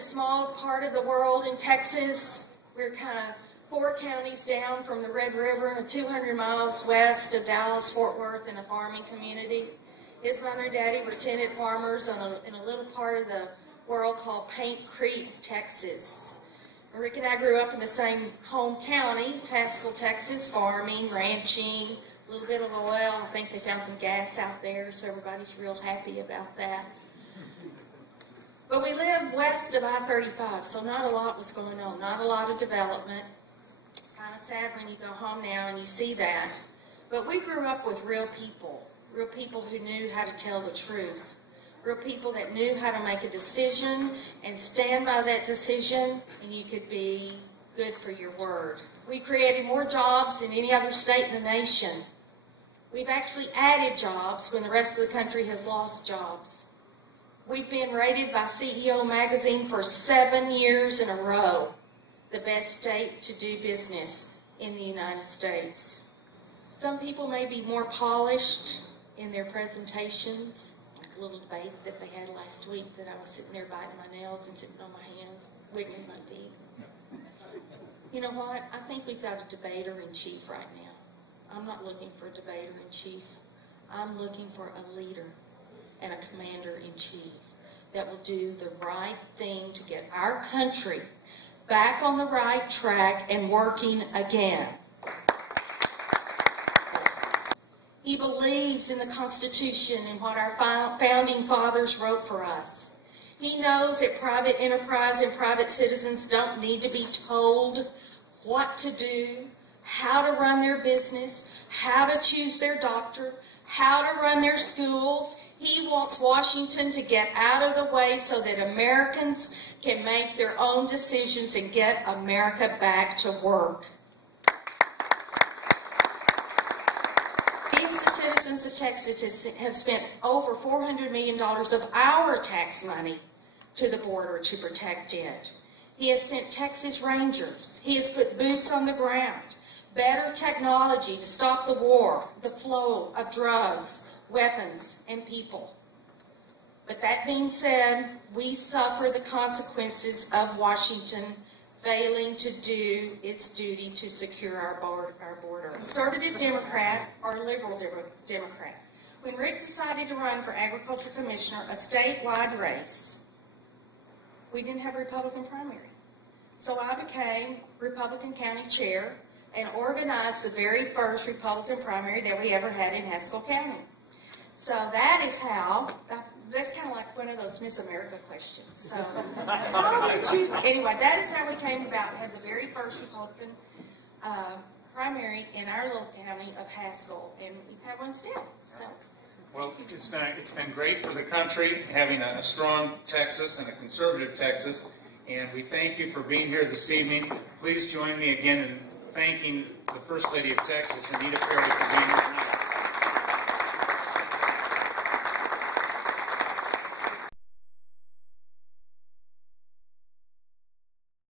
a small part of the world in Texas. We're kind of 4 counties down from the Red River and 200 miles west of Dallas, Fort Worth, in a farming community. His mother and daddy were tenant farmers in a little part of the world called Paint Creek, Texas. Rick and I grew up in the same home county, Haskell, Texas, farming, ranching, a little bit of oil. I think they found some gas out there, so everybody's real happy about that. But we lived west of I-35, so not a lot was going on, not a lot of development. It's kind of sad when you go home now and you see that. But we grew up with real people who knew how to tell the truth, real people that knew how to make a decision and stand by that decision, and you could be good for your word. We created more jobs than any other state in the nation. We've actually added jobs when the rest of the country has lost jobs. We've been rated by CEO Magazine for 7 years in a row the best state to do business in the United States. Some people may be more polished in their presentations, like a little debate that they had last week that I was sitting there biting my nails and sitting on my hands, wiggling my feet. You know what? I think we've got a debater-in-chief right now. I'm not looking for a debater-in-chief. I'm looking for a leader and a commander-in-chief that will do the right thing to get our country back on the right track and working again. He believes in the Constitution and what our founding fathers wrote for us. He knows that private enterprise and private citizens don't need to be told what to do, how to run their business, how to choose their doctor, how to run their schools. He wants Washington to get out of the way so that Americans can make their own decisions and get America back to work. We as the citizens of Texas have spent over $400 million of our tax money to the border to protect it. He has sent Texas Rangers. He has put boots on the ground, better technology to stop the war, the flow of drugs, weapons, and people. But that being said, we suffer the consequences of Washington failing to do its duty to secure our border. Conservative Democrat or liberal Democrat. When Rick decided to run for Agriculture Commissioner, a statewide race, we didn't have a Republican primary. So I became Republican County Chair and organized the very first Republican primary that we ever had in Haskell County. So that is how, that's kind of like one of those Miss America questions. So, anyway, that is how we came about to have the very first Republican primary in our little county of Haskell, and we have one still. So. Well, it's been great for the country having a strong Texas and a conservative Texas, and we thank you for being here this evening. Please join me again in thanking the First Lady of Texas, Anita, for being here.